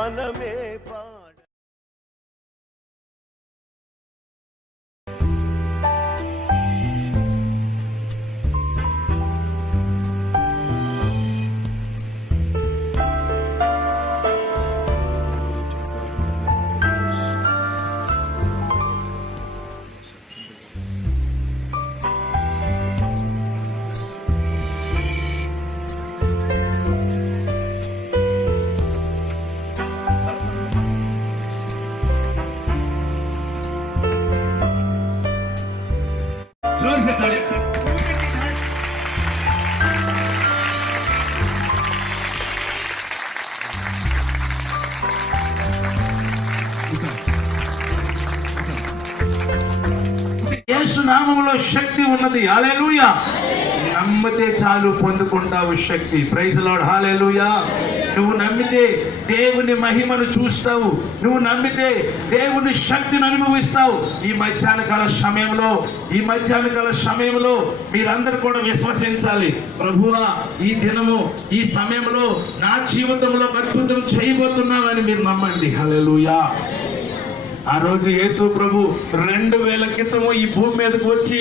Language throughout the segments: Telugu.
గానమే యేసు నామములో శక్తి ఉన్నది. హల్లెలూయా. నమ్మితే చాలు పొందుకుంటావు శక్తి. Praise the lord. హల్లెలూయా. నువ్వు నమ్మితే దేవుని మహిమను చూస్తావు. నువ్వు నమ్మితే దేవుని శక్తిని అనుభవిస్తావు. ఈ మధ్యాహ్నకాల సమయంలో మీరందరూ కూడా విశ్వసించాలి. ప్రభువా, ఈ దినము ఈ సమయంలో నా జీవితంలో అద్భుతం చేయబోతున్నావని మీరు నమ్మండి. హల్లెలూయా. ఆ రోజు యేసు ప్రభు 2000 క్రితము ఈ భూమి మీదకు వచ్చి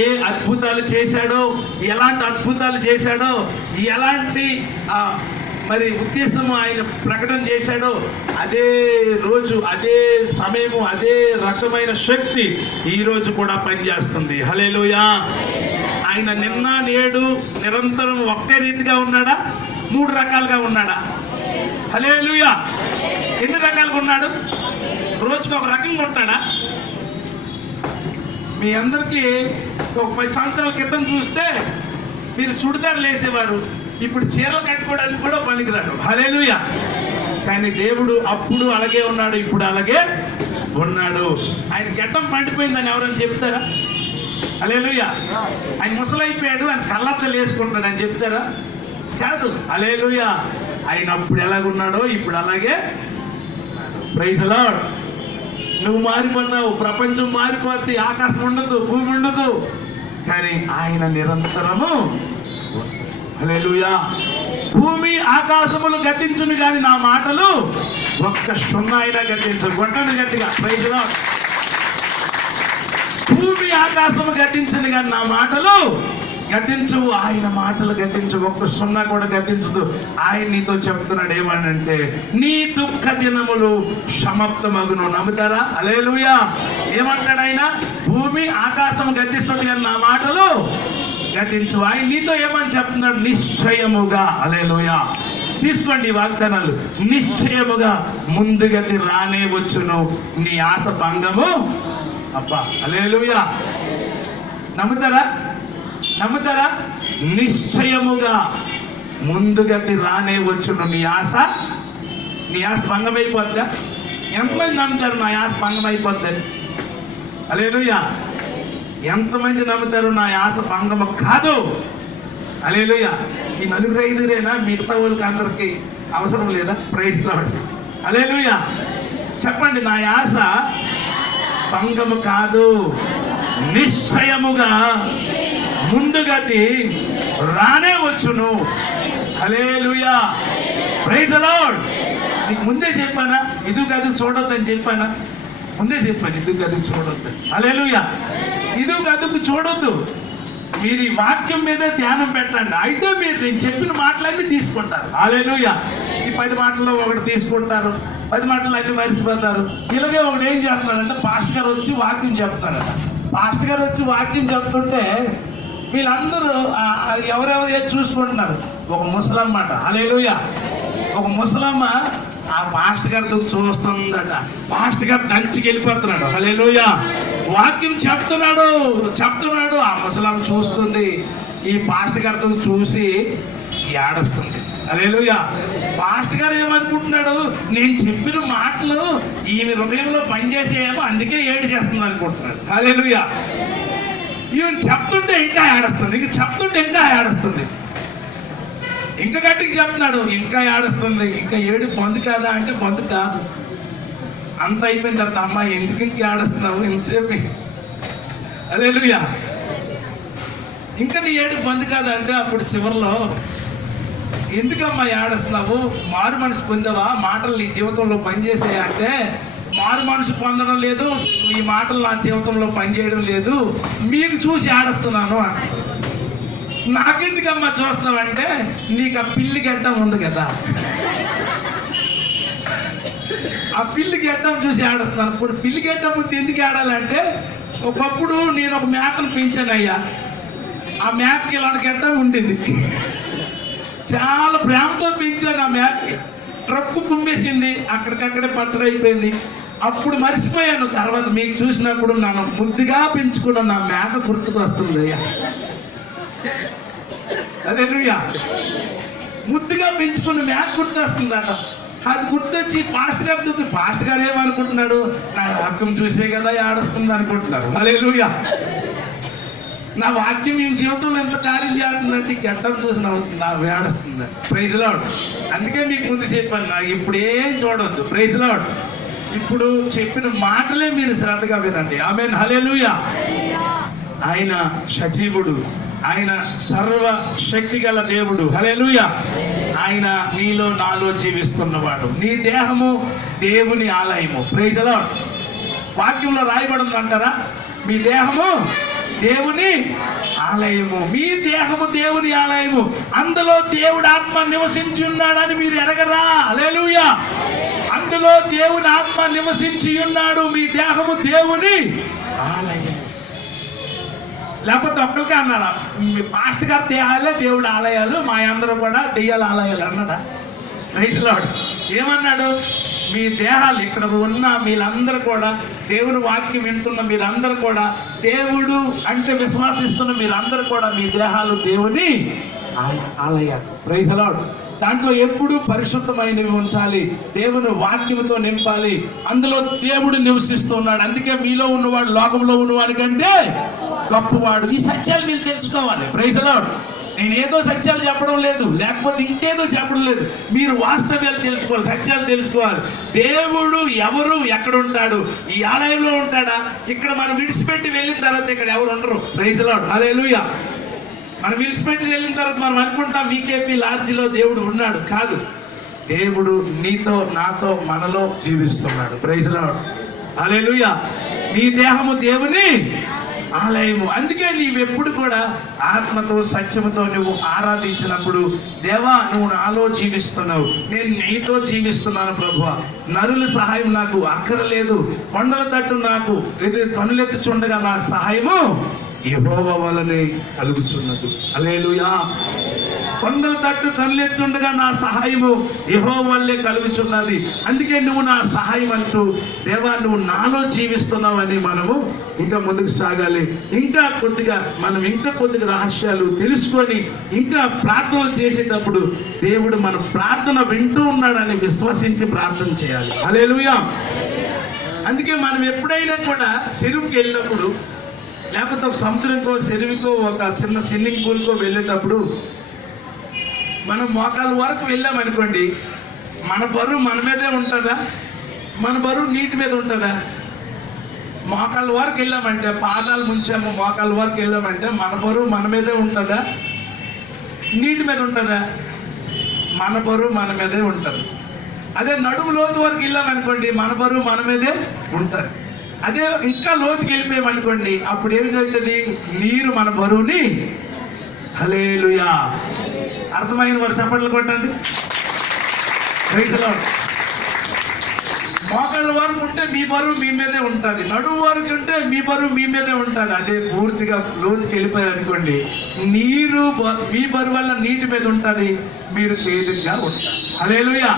ఏ అద్భుతాలు చేశాడో, ఎలాంటి అద్భుతాలు చేశాడో, ఎలాంటి మరి ఉద్దేశము ఆయన ప్రకటన చేశాడో, అదే రోజు, అదే సమయము, అదే రకమైన శక్తి ఈ రోజు కూడా పనిచేస్తుంది. హల్లెలూయా. ఆయన నిన్న నేడు నిరంతరం ఒకే రీతిగా ఉన్నాడా? 3 రకాలుగా ఉన్నాడా? హల్లెలూయా. ఎన్ని రకాలుగా ఉన్నాడు? రోజుకి ఒక రకంగా ఉంటాడా? మీ అందరికీ ఒక 10 సంవత్సరాల క్రితం చూస్తే మీరు చుడిదారులు వేసేవారు, ఇప్పుడు చీరలు కట్టుకోవడానికి కూడా పనికిరాడు. హల్లెలూయా. కానీ దేవుడు అప్పుడు అలాగే ఉన్నాడు, ఇప్పుడు అలాగే ఉన్నాడు. ఆయన గడ్డం పండిపోయిందని ఎవరైనా చెప్తారా? హల్లెలూయా. ఆయన ముసలైపోయాడు, ఆయన కళ్ళద్దలు వేసుకుంటాడు అని చెప్తారా? కాదు. హల్లెలూయా. ఆయన అప్పుడు ఎలాగున్నాడో ఇప్పుడు అలాగే. Praise the Lord. నువ్వు మారిపోతావు, ప్రపంచం మారిపోద్ది, ఆకాశం ఉండదు, భూమి ఉండదు, కానీ ఆయన నిరంతరము. హల్లెలూయా. భూమి ఆకాశములు గతించును కానీ నా మాటలు ఒక్క సున్నా అయినా గతించు. గొంటను గట్టిగా. Praise the Lord. భూమి ఆకాశము గతించును కానీ నా మాటలు గతించు. ఆయన మాటలు గతించు, ఒక్క సున్నా కూడా గతించదు. ఆయన నీతో చెప్తున్నాడు ఏమనంటే, నీ దుఃఖ దినములు సమాప్తమగును. నమ్ముతారా? హల్లెలూయా. ఏమంటాడు ఆయన? భూమి ఆకాశం గతిస్తుంది కానీ నా మాటలు గతించు. ఆయన నీతో ఏమని చెప్తున్నాడు? నిశ్చయముగా. హల్లెలూయా. తీసుకోండి వాగ్దానాలు. నిశ్చయముగా ముందుగతి రానే వచ్చును, నీ ఆశ భంగము. అబ్బా. హల్లెలూయా. నమ్ముతారా? నిశ్చయముగా ముందుగతి రానే వచ్చును, నీ ఆశ భంగమైపోద్దా? ఎంతమంది నమ్ముతారు నా ఆశ భంగమైపోద్దని? హల్లెలూయా. ఎంతమంది నమ్ముతారు నా ఆశ భంగము కాదు? హల్లెలూయా. ఈ 4-5 మిగతా వాళ్ళకి అందరికి అవసరం లేదా? Praise the lord. హల్లెలూయా. చెప్పండి, నా ఆశ భంగము కాదు, నిశ్చయముగా ముందుగతి రానే వచ్చును. హల్లెలూయా. Praise the lord. నీకు ముందే చెప్పానా ఇది గది చూడొద్దని చెప్పానా? ముందే చెప్పాను ఇది గది చూడొద్దు. హల్లెలూయా. ఇది గదుకు చూడొద్దు. మీరు ఈ వాక్యం మీద ధ్యానం పెట్టండి. అయితే మీరు నేను చెప్పిన మాటలన్నీ తీసుకుంటారు. హల్లెలూయా. ఈ 10 మాటల్లో ఒకటి తీసుకుంటారు, 10 మాటలు అన్ని మరిచిపోతారు. ఇలాగే ఒకటి ఏం చేస్తున్నారంటే, పాస్టర్ గారు వచ్చి వాక్యం చెప్తారట. పాస్టర్ గారు వచ్చి వాక్యం చెప్తుంటే వీళ్ళందరూ ఎవరెవరు ఏది చూసుకుంటున్నారు. ఒక ముసలమ్మ అట. హల్లెలూయా. ఒక ముసలమ్మ ఆ పాస్టర్ గారితో చూస్తుందట. పాస్టర్ గారు దంచికి వెళ్ళిపోతున్నాడు. హల్లెలూయా. వాక్యం చెప్తున్నాడు. ఆ ముసలమ్మ చూస్తుంది. ఈ పాస్టర్ గారితో చూసి ఏడుస్తుంది. హల్లెలూయా. పాస్టర్ గారు ఏమనుకుంటున్నాడు? నేను చెప్పిన మాటలు ఈమె హృదయంలో పనిచేసేయేమో, అందుకే ఏడు చేస్తుంది అనుకుంటున్నాడు. హల్లెలూయా. ఈవెన్ చెప్తుంటే ఇంకా ఏడుస్తుంది. ఇంకా గట్టికి చెప్తున్నాడు, ఇంకా ఏడుస్తుంది. ఇంకా ఏడు పొందు కాదా అంటే పొందు కాదు. అంత అయిపోయిన తర్వాత, అమ్మాయి ఎందుకు ఇంక ఏడుస్తున్నావు ఇంతసేపు? హల్లెలూయా. ఇంకా నీ ఏడు పొందు కాదా అంటే అప్పుడు చివరిలో ఎందుకమ్మా ఏడుస్తున్నావు? మారు మనసు పొందావా? మాటలు నీ జీవితంలో పనిచేసాయా అంటే, మారు మనసు పొందడం లేదు, ఈ మాటలు నా జీవితంలో పనిచేయడం లేదు, మీకు చూసి ఏడుస్తున్నాను అంట. నాకెందుకమ్మా చూస్తున్నావంటే, నీకు ఆ పిల్లి గడ్డం ఉంది కదా, ఆ పిల్లి గడ్డం చూసి ఏడుస్తున్నాను. ఇప్పుడు పిల్లి గడ్డం ముందు ఎందుకు ఏడాలంటే, ఒకప్పుడు నేను ఒక మేకను పెంచానయ్యా, ఆ మేకకి ఇలాంటి గడ్డం ఉండేది, చాలా ప్రేమతో పెంచాను. ఆ మేకకి ట్రక్కు కుమ్మేసింది, అక్కడికక్కడే పచ్చడైపోయింది. అప్పుడు మర్చిపోయాను. తర్వాత మీకు చూసినప్పుడు నన్ను ముద్దుగా పెంచుకున్న నా మేక గుర్తుకు వస్తుంది అయ్యా. హల్లెలూయా. ముద్దుగా పెంచుకున్న మేక గుర్తు వస్తుందట. అది గుర్తొచ్చి పాస్టర్ గారు ఏమనుకుంటున్నాడు? నా వాక్యం చూసే కదా ఏడుస్తుంది అనుకుంటున్నారు. హల్లెలూయా. నా వాక్యం మీ జీవితంలో ఎంత కార్యం చేస్తుందంటే గడ్డం చూసి నా ఏడుస్తుంది. Praise Lord. అందుకే మీకు ముందు చెప్పాను, నాకు ఇప్పుడు ఏం చూడొద్దు. Praise Lord. ఇప్పుడు చెప్పిన మాటలే మీరు శ్రద్ధగా వినండి. ఆమేన్. హల్లెలూయా. ఆయన సజీవుడు, ఆయన సర్వ శక్తి గల దేవుడు. హల్లెలూయా. ఆయన నీలో నాలో జీవిస్తున్నవాడు. నీ దేహము దేవుని ఆలయము. Praise the Lord. వాక్యంలో రాయబడింది అంటారా, మీ దేహము దేవుని ఆలయము. మీ దేహము దేవుని ఆలయము, అందులో దేవుడు ఆత్మ నివసించి ఉన్నాడని మీరు ఎరగరా? హల్లెలూయా. అందులో దేవుని ఆత్మ నివసించి ఉన్నాడు. మీ దేహము దేవుని ఆలయము. లేకపోతే ఒక్కరికే అన్నాడా? మీ పాస్టర్ గారి దేహాలే దేవుడు ఆలయాలు, మా అందరూ కూడా దెయ్యాల ఆలయాలు అన్నాడా? Praise the Lord. ఏమన్నాడు? మీ దేహాలు, ఇక్కడ ఉన్న మీరందరూ కూడా, దేవుని వాక్యం వింటున్న మీరందరూ కూడా, దేవుడు అంటే విశ్వాసిస్తున్న మీరందరూ కూడా, మీ దేహాలు దేవుని ఆలయాలు. Praise the Lord. దాంట్లో ఎప్పుడు పరిశుద్ధమైనవి ఉంచాలి, దేవుని వాక్యంతో నింపాలి. అందులో దేవుడు నివసిస్తున్నాడు. అందుకే మీలో ఉన్నవాడు లోకంలో ఉన్నవాడి కంటే గొప్పవాడు. ఈ సత్యాలు మీరు తెలుసుకోవాలి. Praise the Lord. నేను ఏదో సత్యాలు చెప్పడం లేదు, లేకపోతే ఇంకేదో చెప్పడం లేదు. మీరు వాస్తవ్యాలు తెలుసుకోవాలి, సత్యాలు తెలుసుకోవాలి. దేవుడు ఎవరు, ఎక్కడ ఉంటాడు? ఈ ఆలయంలో ఉంటాడా? ఇక్కడ మనం విడిచిపెట్టి వెళ్ళిన తర్వాత ఇక్కడ ఎవరు ఉండరు. Praise the lord. హల్లెలూయా. మనం విడిచిపెట్టి వెళ్ళిన తర్వాత మనం అనుకుంటాం వీకేపీ లాడ్జిలో దేవుడు ఉన్నాడు. కాదు, దేవుడు నీతో నాతో మనలో జీవిస్తున్నాడు. Praise the lord. హల్లెలూయా. నీ దేహము దేవుని ఆలయము. అందుకే నీవెప్పుడు కూడా ఆత్మతో సత్యముతో నువ్వు ఆరాధించినప్పుడు, దేవా నువ్వు నాలో జీవిస్తున్నావు, నేను నీతో జీవిస్తున్నాను ప్రభువా, నరుల సహాయం నాకు అక్కరలేదు, కొండల తట్టు నాకు కనులెత్తుచుండగా నా సహాయము యెహోవా వలనే కలుగుచున్నది. హల్లెలూయా. కొండల తట్టు కనులెత్తుండగా నా సహాయము యెహోవా వల్లే కలుగుచున్నది. అందుకే నువ్వు నా సహాయం అంటూ, దేవా నువ్వు నాలో జీవిస్తున్నావని మనము ఇంకా ముందుకు సాగాలి. ఇంకా కొద్దిగా రహస్యాలు తెలుసుకొని ఇంకా ప్రార్థనలు చేసేటప్పుడు దేవుడు మన ప్రార్థన వింటూ ఉన్నాడని విశ్వసించి ప్రార్థన చేయాలి. హల్లెలూయా. అందుకే మనం ఎప్పుడైనా కూడా చెరువుకి వెళ్ళినప్పుడు, లేకపోతే ఒక సముద్రంకో చెరువుకో ఒక చిన్న స్విమ్మింగ్ పూల్కో వెళ్ళేటప్పుడు, మనం మోకాళ్ళ వరకు వెళ్ళామనుకోండి, మన బరువు మన మీదే ఉంటుందా? మన బరువు నీటి మీద ఉంటుందా? మోకాళ్ళ వరకు వెళ్ళామంటే, పాదాలు ముంచాము, మోకాళ్ళ వరకు వెళ్ళామంటే మన బరువు మన మీదే ఉంటుందా? నీటి మీద ఉంటుందా? మన బరువు మన మీదే ఉంటుంది. అదే నడుము లోతు వరకు వెళ్ళామనుకోండి, మన బరువు మన మీదే ఉంటుంది. అదే ఇంకా లోతుకి వెళ్ళిపోయామనుకోండి, అప్పుడు ఏం జరుగుతుంది? నీరు మన బరువుని. హల్లెలూయా. అర్థమైన వారు చప్పట్లు కొట్టండి. Praise the Lord. మోకాళ్ళ వరకు ఉంటే మీ బరువు మీ మీదే ఉంటుంది, నడుము వరకు ఉంటే మీ బరువు మీ మీదే ఉంటుంది. అదే పూర్తిగా లోతుకి వెళ్ళిపోయారు అనుకోండి, నీరు మీ బరువు వల్ల నీటి మీద ఉంటుంది, మీరు తేలిగ్గా ఉంటారు. హల్లెలూయా.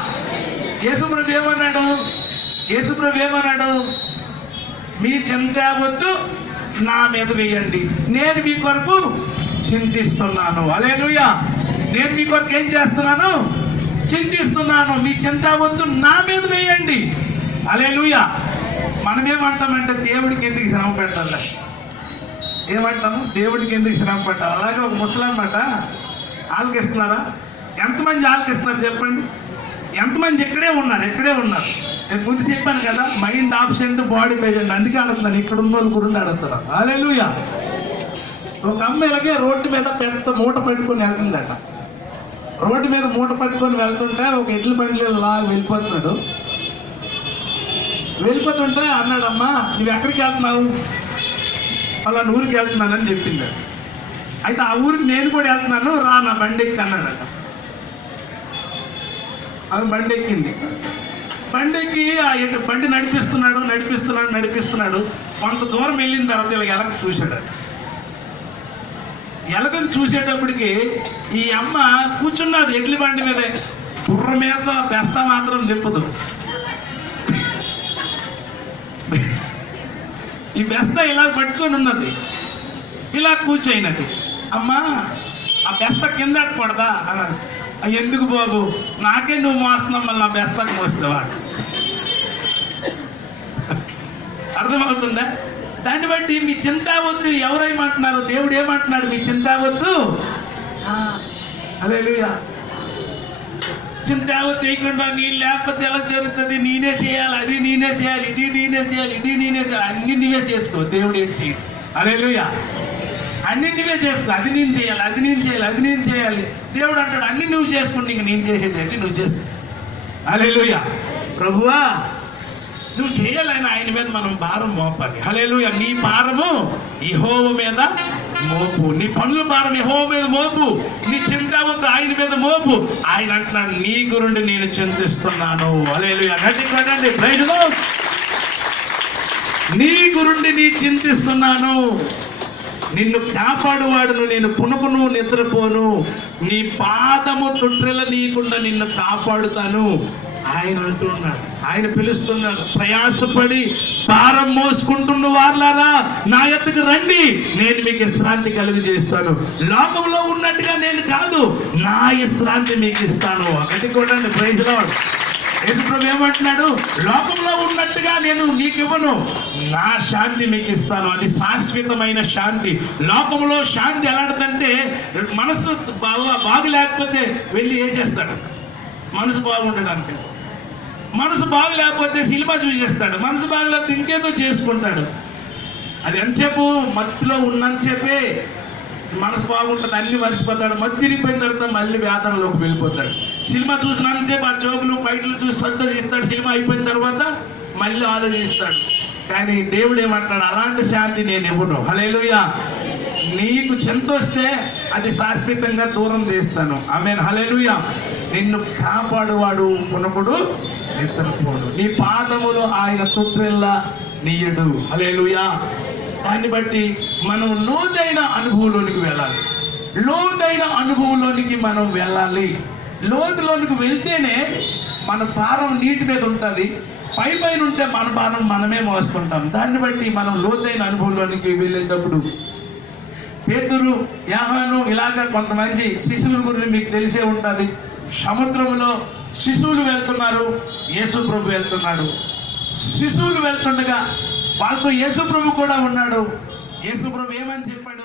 యేసుప్రభు ఏమన్నాడు? యేసుప్రభు ఏమన్నాడు? మీ చింత వద్దు, నా మీద వేయండి, నేను మీ కొరకు చింతిస్తున్నాను. హల్లెలూయా. నేను మీ కొరకు ఏం చేస్తున్నాను? చింతిస్తున్నాను. మీ చింత వద్దు, నా మీద వేయండి. హల్లెలూయా. మనం ఏమంటామంటే, దేవుడికి ఎందుకు శ్రమ పెట్టాలి? ఏమంటాము? దేవుడికి ఎందుకు శ్రమ పెట్టాలి? అలాగే ఒక ముసలమ్మాట ఆలకిస్తున్నారా? ఎంతమంది ఆలకిస్తున్నారు చెప్పండి? ఎంతమంది ఇక్కడే ఉన్నారు? నేను ముందు చెప్పాను కదా, మైండ్ ఆబ్సెంట్ బాడీ పేషెంట్. అందుకే అడుగుతున్నాను, ఇక్కడ ఉన్న వాళ్ళు కూడా అడుగుతున్నారు. హల్లెలూయా. ఒక అమ్మాయిలకే రోడ్డు మీద పెద్ద మూట పెట్టుకుని వెళ్తుందట. రోడ్డు మీద మూట పట్టుకొని వెళ్తుంటే ఒక ఎడ్ల బండిలో లాగా వెళ్ళిపోతుంటే అన్నాడమ్మా, నువ్వు ఎక్కడికి వెళ్తున్నావు? అలా ఊరికి వెళ్తున్నానని చెప్పింది. అయితే ఆ ఊరికి నేను కూడా వెళ్తున్నాను, రా నా బండి ఎక్కి అన్నాడట. అది బండి ఎక్కింది. బండి ఎక్కి ఆ బండి నడిపిస్తున్నాడు. కొంత దూరం వెళ్ళిన తర్వాత ఇలా ఎలక చూశాడు. ఎలకని చూసేటప్పటికి ఈ అమ్మ కూర్చున్నది ఎడ్ల బండి మీదే, బుర్ర మీద బెస్త మాత్రం తిప్పదు. ఈ బెస్త ఇలా పట్టుకొని ఉన్నది, ఇలా కూర్చోయినది. అమ్మా ఆ బెస్త కింద పడదా అన్నాడు. ఎందుకు బాబు, నాకే నువ్వు మోస్తున్నావు, మళ్ళీ నా బెస్తకు మోస్తావా? అర్థమవుతుందా? దాన్ని బట్టి మీ చింత వద్దు, ఎవరేమంటున్నారు, దేవుడు ఏమంటున్నాడు, మీ చింత వద్దు. హల్లెలూయా. చింత వేయకుండా నీళ్ళు లేకపోతే ఎలా జరుగుతుంది? నేనే చేయాలి, అది నేనే చేయాలి, ఇది నేనే చేయాలి, ఇది నేనే చేయాలి, అన్ని నువ్వే చేసుకో. దేవుడు ఏం చేయి. హల్లెలూయా. అన్ని నువ్వే చేసుకో. అది నేను చేయాలి, అది నేను చేయాలి, అది నేను చేయాలి. దేవుడు అంటాడు అన్ని నువ్వు చేసుకుంటే ఇంక నేను చేసేది ఏంటి? నువ్వు చేసుకో. హల్లెలూయా. ప్రభువా నువ్వు చేయాలని ఆయన మీద మనం భారం మోపాలి. హల్లెలూయా. నీ భారము యెహోవా మీద మోపు, నీ పనుల భారం యెహోవా మీద మోపు, నీ చింత వద్దు ఆయన మీద మోపు. ఆయన అంటున్నాడు నీ గురుండి నేను చింతిస్తున్నాను. హల్లెలూయా. గట్టిగా ప్రైజ్ ది లార్డ్. నీ గురుండి నీ చింతిస్తున్నాను, నిన్ను కాపాడువాడును, నేను పునుకును నిద్రపోను, నీ పాదము తొట్రెల నీకుండా నిన్ను కాపాడుతాను ఆయన అంటున్నాడు. ఆయన పిలుస్తున్నాడు, ప్రయాసపడి భారం మోసుకుంటున్న వారులారా నా యొద్దకు రండి, నేను మీకు విశ్రాంతి కలుగు చేస్తాను. లోకంలో ఉన్నట్టుగా నేను కాదు, నా విశ్రాంతి మీకు ఇస్తాను. ఒకటి కూడా ప్రైజ్ ది లార్డ్. యేసుప్రభు ఏమంటున్నాడు? లోకంలో ఉన్నట్టుగా నేను నీకు ఇవ్వను, నా శాంతి మీకు ఇస్తాను. అది శాశ్వతమైన శాంతి. లోకంలో శాంతి ఎలాంటిదంటే మనసు బాగులేకపోతే వెళ్ళి వేసేస్తాడు, మనసు బాగుండడానికి. మనసు బాగలేకపోతే సినిమా చూసేస్తాడు, మనసు బాగలేకపోతే ఇంకేదో చేసుకుంటాడు. అది ఎంతసేపు మత్తులో ఉన్నంతసేపే మనసు బాగుంటుంది, అన్ని మర్చిపోతాడు. మత్తు తిరిగిపోయిన తర్వాత మళ్ళీ వేదనలోకి వెళ్ళిపోతాడు. సినిమా చూసినంతసేపు ఆ జోకులు బయటలు చూసి శ్రద్ధ చేస్తాడు, సినిమా అయిపోయిన తర్వాత మళ్ళీ ఆలోచిస్తాడు. కానీ దేవుడు ఏమంటాడు? అలాంటి శాంతి నేను ఇవ్వను. హల్లెలూయా. నీకు చింత వస్తే అది శాశ్వతంగా దూరం చేస్తాను. ఆమేన్. హల్లెలూయా. నిన్ను కాపాడువాడు పునకుడు నిద్రపోడు, నీ పాదములు ఆయన తొట్రెల్లా నీయడు. హల్లెలూయా. దాన్ని బట్టి మనం లోతైన అనుభవంలోనికి వెళ్ళాలి. లోతైన అనుభవంలోనికి మనం వెళ్ళాలి. లోతులోనికి వెళ్తేనే మన భారం నీటి మీద ఉంటుంది, పైన ఉంటే మన భారం మనమే మోసుకుంటాం. దాన్ని బట్టి మనం లోతైన అనుభవంలోనికి వెళ్ళేటప్పుడు పేతురు, యోహాను ఇలాగా కొంతమంది శిశువుల గురించి మీకు తెలిసే ఉంటుంది. సముద్రంలో శిశువులు వెళ్తున్నారు, యేసు ప్రభు వెళ్తున్నాడు. శిశువులు వెళ్తుండగా వాళ్ళతో యేసు ప్రభు కూడా ఉన్నాడు. యేసు ప్రభు ఏమని చెప్పాడు?